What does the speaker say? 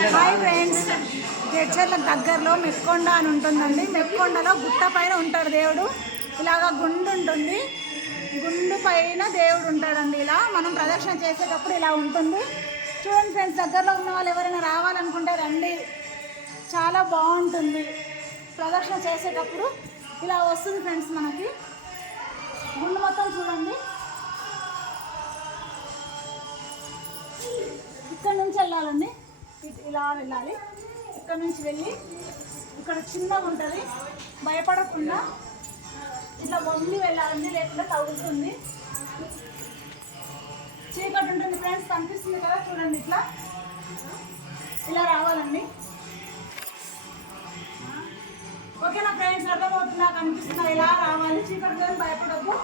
Hi friends, Jadcherla దగ్గరలో మెక్కొండ అని ఉంటుందండి. మెక్కొండలో గుట్ట పైన ఉంటాడు దేవుడు. ఇలాగా గుండు ఉంటుంది, గుండు పైన దేవుడు ఉంటాడండి. ఇలా మనం ప్రదక్షిణ చేసేటప్పుడు ఇలా ఉంటుంది. చూడండి ఫ్రెండ్స్, దగ్గరలో ఉన్న వాళ్ళు ఎవరైనా రావాలనుకుంటే రండి, చాలా బాగుంటుంది. ప్రదక్షిణ చేసేటప్పుడు ఇలా వస్తుంది ఫ్రెండ్స్. మనకి గుండు మొత్తం చూడండి. ఇక్కడ నుంచి వెళ్ళాలండి, ఇలా వెళ్ళాలి. ఇక్కడ నుంచి వెళ్ళి ఇక్కడ చిన్నగా ఉంటుంది, భయపడకుండా ఇట్లా వంగి వెళ్ళాలండి, లేకుండా తగులుతుంది. చీకటి ఉంటుంది ఫ్రెండ్స్, కనిపిస్తుంది కదా చూడండి. ఇట్లా ఇలా రావాలండి. ఓకేనా ఫ్రెండ్స్, అర్థమవుతుందా? కనిపిస్తుందా? ఇలా రావాలి, చీకటి భయపడద్దు.